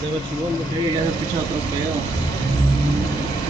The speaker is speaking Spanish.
Debe chingón, porque ya se escucha otro pedo.